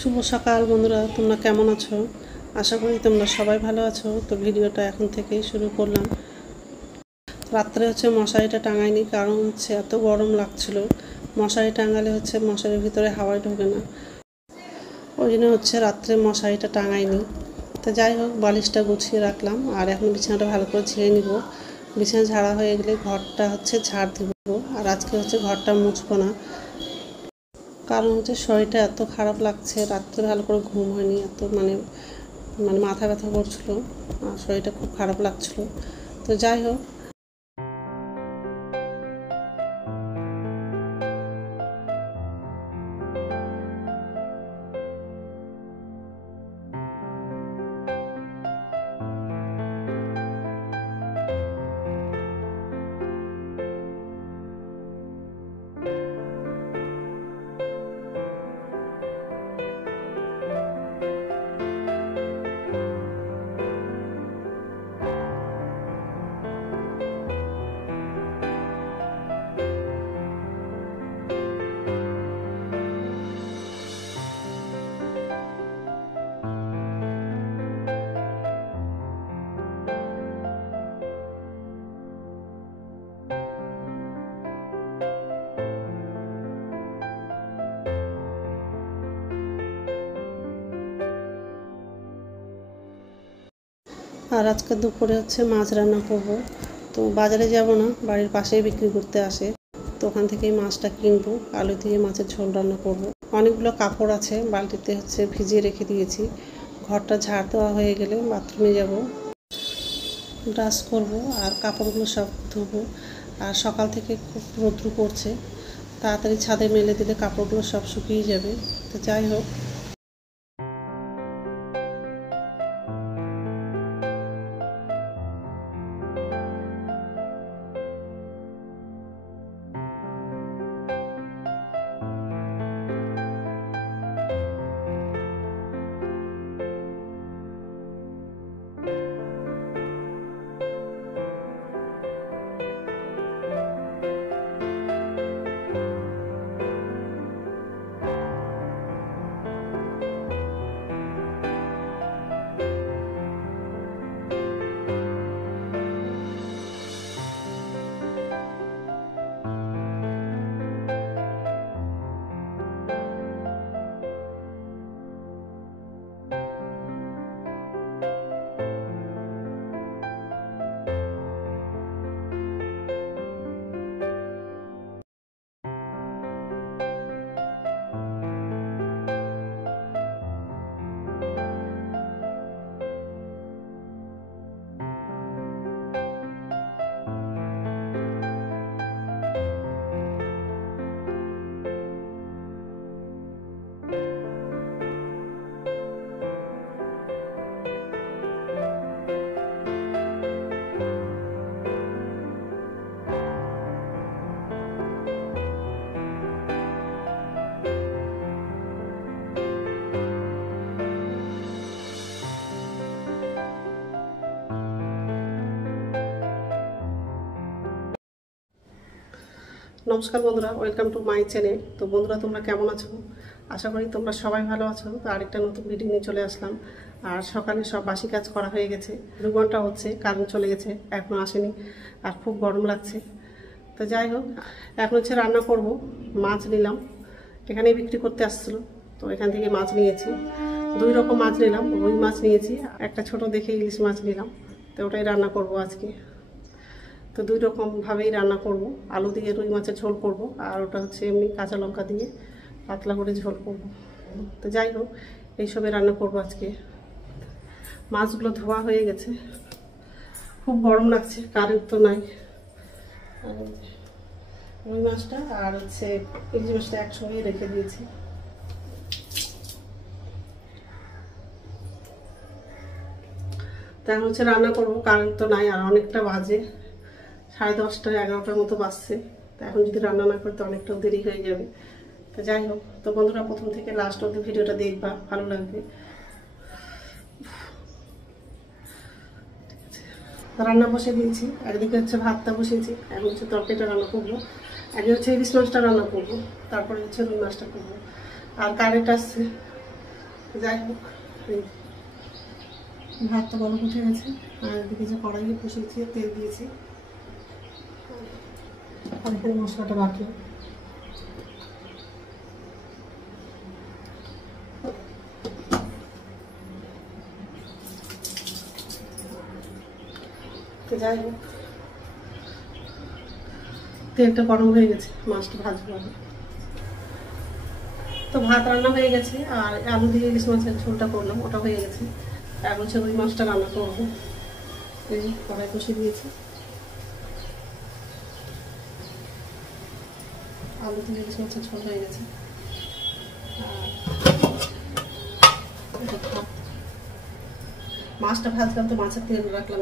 শুভ সকাল বন্ধুরা, তোমরা কেমন আছো? আশা করি তোমরা সবাই ভালো আছো। তো ভিডিওটা এখন থেকেই শুরু করলাম। রাত্রে মশারিটা টাঙাইনি, কারণ এত গরম লাগছিল। মশারি টাঙালে মশারির ভিতরে হাওয়া ঢোকে না, ওই জন্য রাত্রে মশারিটা টাঙাইনি। তো যাই হোক, বালিশটা গুছিয়ে রাখলাম আর এখন বিছানাটা ভালো করে ঝেড়ে নিব। বিছানা ঝাড়া হয়ে গেলে ঘরটা ঝাড় দিব। আর আজকে ঘরটা মুছবো না, কারণ শরীরটা এত খারাপ লাগছে। রাত্রে ভালো করে ঘুম হয়নি, এত মানে মাথা ব্যথা করছিল আর শরীরটা খুব খারাপ লাগছিল। তো যাই হোক, আর আজকে দুপুরে মাছ রান্না করব। তো বাজারে যাব না, বাড়ির পাশেই বিক্রি করতে আসে, তো ওখান থেকেই মাছটা কিনবো। আলু দিয়ে মাছের ঝোল রান্না করব। অনেকগুলো কাপড় আছে, বালতিতে ভিজিয়ে রেখে দিয়েছি। ঘরটা ঝাড় দেওয়া হয়ে গেলে বাথরুমে যাব, ব্রাশ করব আর কাপড়গুলো সব ধুবো। আর সকাল থেকে খুব রৌদ্র পড়ছে, তাড়াতাড়ি ছাদে মেলে দিলে কাপড়গুলো সব শুকিয়ে যাবে। তো যাই হোক, নমস্কার বন্ধুরা, ওয়েলকাম টু মাই চ্যানেল। তো বন্ধুরা, তোমরা কেমন আছো? আশা করি তোমরা সবাই ভালো আছো। তো আরেকটা নতুন ভিডিও নিয়ে চলে আসলাম। আর সকালে সব বাসি কাজ করা হয়ে গেছে। 2 ঘন্টা কারেন্ট চলে গেছে, এখনো আসেনি আর খুব গরম লাগছে। তো যাই হোক, এখন রান্না করব। মাছ নিলাম, এখানেই বিক্রি করতে আসছিল, তো এখান থেকে মাছ নিয়েছি। 2 রকম মাছ নিলাম, রুই মাছ নিয়েছি, একটা ছোট দেখে ইলিশ মাছ নিলাম। তো ওটাই রান্না করব আজকে। তো 2 রকমভাবেই রান্না করব। আলু দিয়ে রুই মাছের ঝোল করব, আর ওটা এমনি কাঁচা লঙ্কা দিয়ে পাতলা করে ঝোল করব। তো যাই হোক, এইসবে রান্না করব আজকে। মাছগুলো ধোয়া হয়ে গেছে, খুব গরম লাগছে, কারেন্ট তো নাই। রুই মাছটা আর ইলিশ মাছটা একসঙ্গে রেখে দিয়েছি। তা রান্না করব, কারেন্ট তো নাই আর অনেকটা বাজে, 10:30 11টার মতো বাজছে। তো এখন যদি রান্না না করতে অনেকটাও দেরি হয়ে যাবে। তো যাই হোক, তো বন্ধুরা প্রথম থেকে লাস্ট অবধি ভিডিওটা দেখবা, ভালো লাগবে। রান্না বসে দিয়েছি, একদিকে ভাতটা বসিয়েছি, এখন তরকারিটা রান্না করবো। আগে ইলিশ মাছটা রান্না করবো, তারপরে রুই মাছটা করবো। আর কারেন্ট আসছে, যাই হোক, ভাতটা বলক উঠে গেছে। আর এদিকে যে কড়াইয়ে বসিয়েছি, তেল দিয়েছি, আর এখানে মশলাটা বাকি। তো যাই হোক, তেলটা গরম হয়ে গেছে, মাছটা ভাজবো আগে। তো ভাত রান্না হয়ে গেছে, আর আলু দিয়ে ইলিশ মাছের ঝোলটা করলাম, ওটা হয়ে গেছে। এখন হচ্ছে রুই মাছটা রান্না করবো। এই যে কড়াই বসিয়ে দিয়েছি, আলু দিয়ে ইলিশ মাছের ঝোল হয়ে গেছে। মাছটা ভাজলাম, তো মাছের তেল রাখলাম,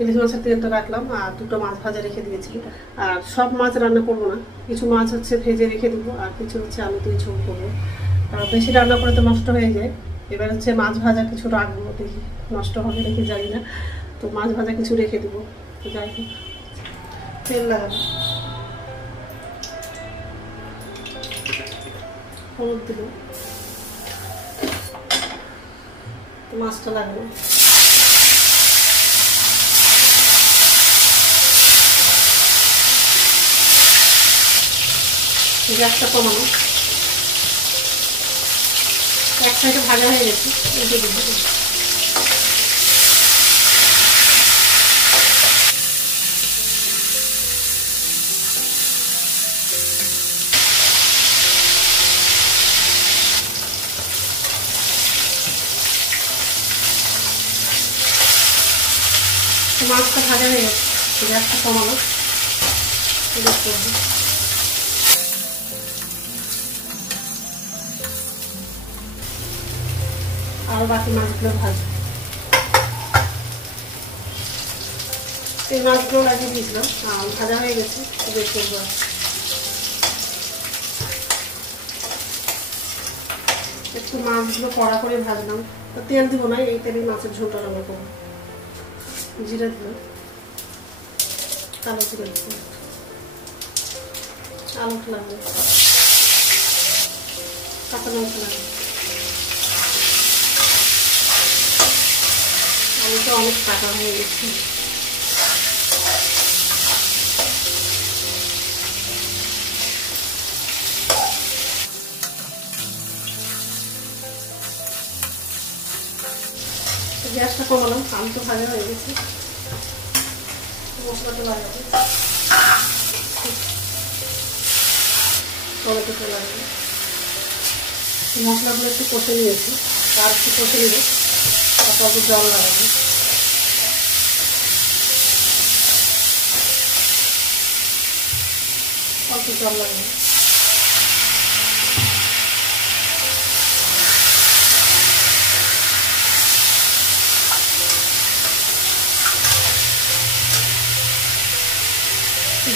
ইলিশ মাছের তেলটা রাখলাম, আর দুটো মাছ ভাজা রেখে দিয়েছি। আর সব মাছ রান্না করবো না, কিছু মাছ হচ্ছে ভেজে রেখে দিব, আর কিছু হচ্ছে আলু দিয়ে ঝোল করবো। কারণ বেশি রান্না করে তো নষ্ট হয়ে যায়। এবার হচ্ছে মাছ ভাজা কিছু রাখবো, দেখি নষ্ট হবে নাকি জানি না। তো মাছ ভাজা কিছু রেখে দিব। তো যাই হোক, তেল লাগাবো, হলুদ দিল, মাছটা লাগবে। গ্যাসটা কমানো, এক সাইডে ভাজা হয়ে গেছে, উল্টে দিব। মাছটা ভাজা হয়ে গেছে, গ্যাসটা কমানো, আর বাকি মাছগুলো ভাজবো। এই মাছগুলো লাগিয়ে দিয়েছিলাম, ভাজা হয়ে গেছে, বের করবো। একটু মাছগুলো কড়া করে ভাজলাম, তো তেল দিব না, এই তেলে মাছের ঝোলটা রান্না করবো। জিরা দিলাম, কালো জিরা দিলাম, আলুটা লাগবে, কাঁচা লঙ্কা লাগবে। আলুটা অনেক কাটা হয়ে গেছে। গ্যাসটা কমালাম, আলু তো ভাজা হয়ে গেছে, মশলাটা লাগাবো, টমেটোটা লাগাবো। মশলাগুলো একটু কষে নিয়েছি, আর একটু কষে নেবো, তারপর জল লাগাবো। অল্প জল লাগাবো,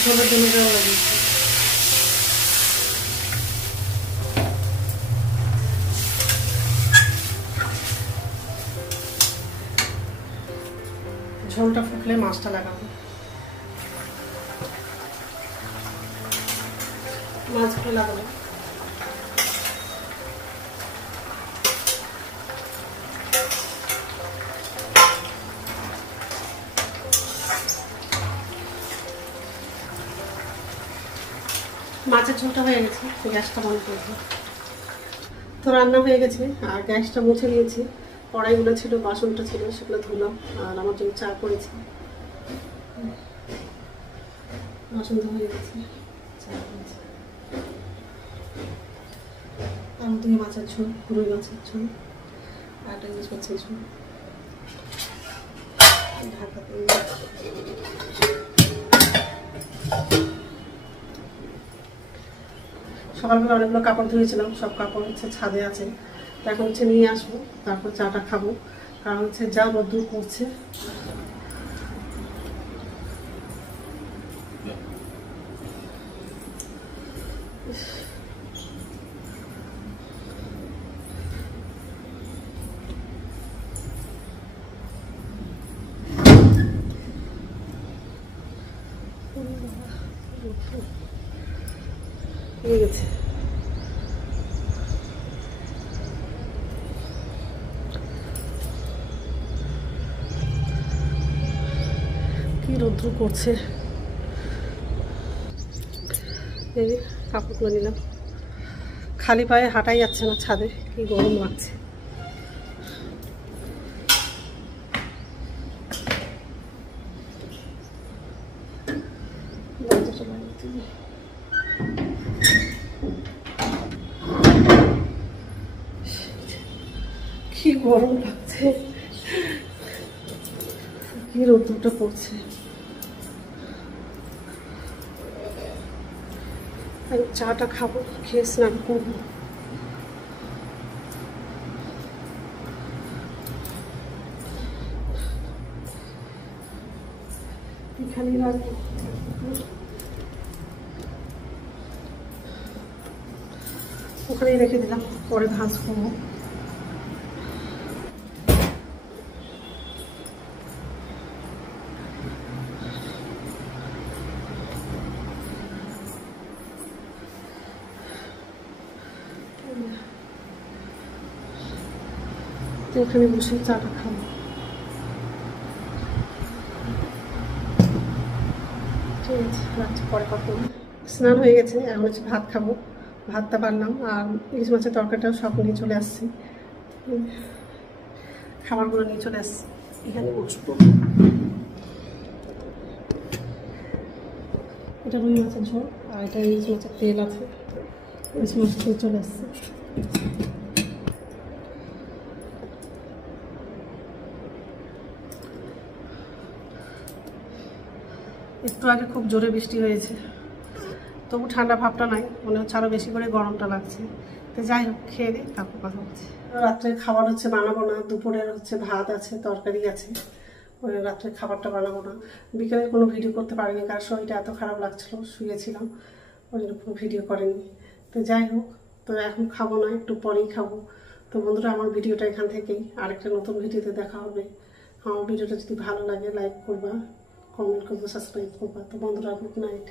ঝোলের জন্য জল লাগিয়েছি। ঝোলটা ফুটলে মাছটা লাগাবো, মাছগুলো লাগাবো। মাছের ঝোলটা হয়ে গেছে, গ্যাসটা বন্ধ করবো। তো রান্না হয়ে গেছে, আর গ্যাসটা মুছে নিয়েছি। কড়াইগুলো ছিল, বাসনটা ছিল, সেগুলো ধুলাম, আর আমার জন্য চা করেছি। বাসন ধোয়া হয়ে গেছে, চা করেছি। আর দুই মাছের ঝোল, রুই মাছের ঝোল, আর ইলিশ মাছের ঝোল, ঢাকা দিয়ে। সকালবেলা অনেকগুলো কাপড় ধুয়েছিলাম, সব কাপড় হচ্ছে ছাদে আছে। এখন হচ্ছে নিয়ে আসবো, তারপর চাটা খাবো। কারণ হচ্ছে যা রোদ্দুর পড়ছে, হয়ে গেছে। রৌদ্র করছে। এই কাপড়গুলো নিলাম, খালি পায়ে হাঁটাই যাচ্ছে না ছাদে, কি গরম লাগছে। কি গরম লাগছে, কি রোদ্রটা পড়ছে। আমি চাটা খাবো, খেয়ে স্নান করবো। এখানে রাখবো, ওখানেই রেখে দিলাম, পরে ভাঁজ করবো। এখানে বসে চাটা খাবো। ঠিক আছে, রাত্রে পরে কথা বলবো। স্নান হয়ে গেছে, এখন হচ্ছে ভাত খাবো। ভাতটা বাড়লাম, আর ইলিশ মাছের তরকারিটাও সব নিয়ে চলে আসছি, খাবারগুলো নিয়ে চলে আসছি। এখানে বসবো। এটা রুই মাছের ঝোল, আর এটা ইলিশ মাছের তেল আছে। ইলিশ মাছের তেল চলে আসছে। একটু আগে খুব জোরে বৃষ্টি হয়েছে, তবু ঠান্ডা ভাবটা নাই, মনে হচ্ছে আরও বেশি করে গরমটা লাগছে। তো যাই হোক, খেয়ে দিই, তারপর কথা বলছি। রাত্রে খাবার হচ্ছে বানাবো না, দুপুরের হচ্ছে ভাত আছে, তরকারি আছে, ওই রাত্রে খাবারটা বানাবো না। বিকেলে কোনো ভিডিও করতে পারিনি, কারণ শরীরটা এত খারাপ লাগছিল, শুয়েছিলাম, ওই জন্য কোনো ভিডিও করেনি। তো যাই হোক, তো এখন খাবো না, একটু পরেই খাবো। তো বন্ধুরা, আমার ভিডিওটা এখান থেকেই, আরেকটা নতুন ভিডিওতে দেখা হবে। আমার ভিডিওটা যদি ভালো লাগে লাইক করবা, কমেন্ট করবো, সাবস্ক্রাইব করবা। তো বন্ধুরা, গুড নাইট।